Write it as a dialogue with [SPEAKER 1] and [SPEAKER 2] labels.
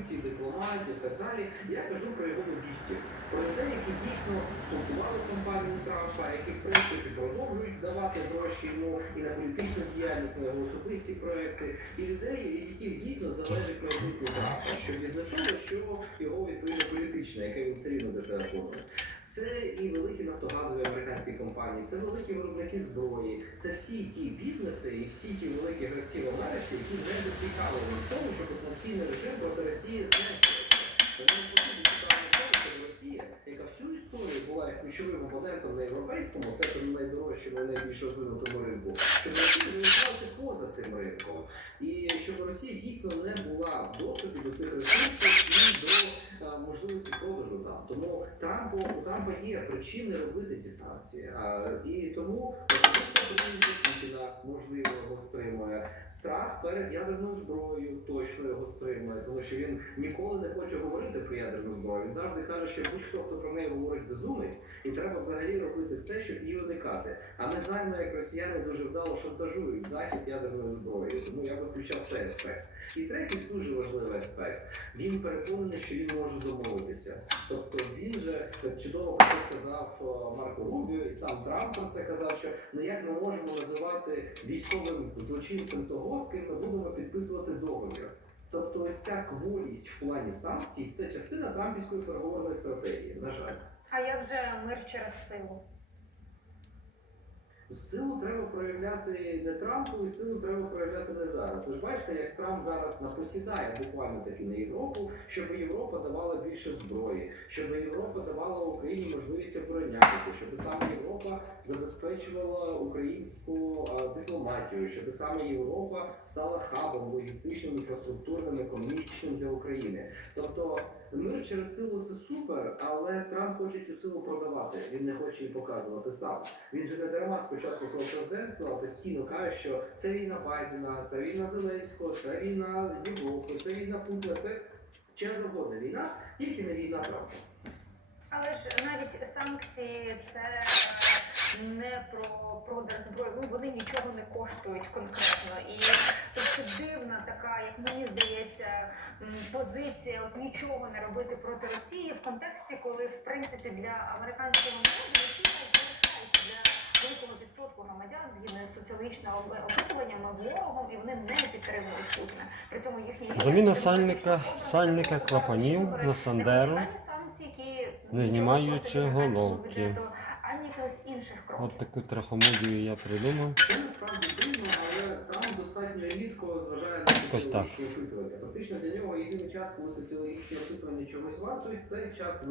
[SPEAKER 1] інституцій, дипломатів і так далі. Я кажу про його лобістів, про людей, які дійсно спонсували компанію Трампа, які в принципі продовжують давати гроші йому і на політичну діяльність, на його особисті проекти, і людей, від яких дійсно залежить майбутнє Трампа, що бізнесове, що його відповідно політичне, яке він все рівно до себе формує. Це і великі нафтогазові американські компанії, це великі виробники зброї, це всі ті бізнеси і всі ті великі гравці в Америці, які не зацікавлені в тому, щоб санкційний режим проти Росії знищувався. Вони зацікавлені в тому, щоб Росія, яка всю історію була як ключовим опонентом на європейському, сектору найдорожчому і найбільш розвинутому ринку, щоб Росія залишалася поза тим ринком. І щоб Росія дійсно не була в доступі до цих ресурсів і до е, можливості продажу там. Тому Трампу у Трампа є причини робити ці санкції. А, і тому Путіна можливо його стримує. Страх перед ядерною зброєю точно його стримує, тому що він ніколи не хоче говорити про ядерну зброю. Він завжди каже, що будь-хто хто про неї говорить безумець, і треба взагалі робити все, щоб її уникати. А ми знаємо, як росіяни дуже вдало шантажують захід ядерною зброєю. Тому я би включав цей аспект. І третій дуже важливий аспект. Він переконаний, що він може домовитися. Тобто він же чудово про це сказав Марко Рубіо, і сам Трамп про це казав, що ну як ми можемо називати військовим злочинцем того, з ким ми будемо підписувати договір. Тобто ось ця кволість в плані санкцій це частина трампівської переговорної стратегії, на жаль.
[SPEAKER 2] А як же мир через силу?
[SPEAKER 1] Силу треба проявляти не Трампу, і силу треба проявляти не зараз. Ви ж бачите, як Трамп зараз напосідає буквально таки на Європу, щоб Європа давала більше зброї, щоб Європа давала Україні можливість оборонятися, щоб саме Європа забезпечувала українську дипломатію, щоб саме Європа стала хабом логістичним, інфраструктурним, економічним для України. Тобто мир через силу це супер, але Трамп хоче цю силу продавати. Він не хоче її показувати сам. Він же не дарма спочатку свого президентства постійно каже, що це війна Байдена, це війна Зеленського, це війна Європи, це війна Путіна, це чия завгодна війна, тільки не війна Трампа.
[SPEAKER 2] Але ж навіть санкції це е, не про продаж зброї. Ну вони нічого не коштують конкретно. І трохи дивна така, як мені здається, позиція от нічого не робити проти Росії в контексті, коли в принципі для американського народу Росія залишається для великого відсотку громадян згідно з соціологічними опитуваннями ворогом, і вони не підтримують Путіна. При цьому їхні
[SPEAKER 3] Заміна сальника, сальника клапанів на Сандеру, не знімаючи головки.
[SPEAKER 2] Ані якихось інших кроків.
[SPEAKER 3] От таку трахомодію я придумав.
[SPEAKER 1] Це насправді дивно, але там достатньо рідко зважає на
[SPEAKER 3] Ось так.
[SPEAKER 1] соціологічні опитування. Фактично для нього єдиний час, коли соціологічні опитування чогось вартують, це час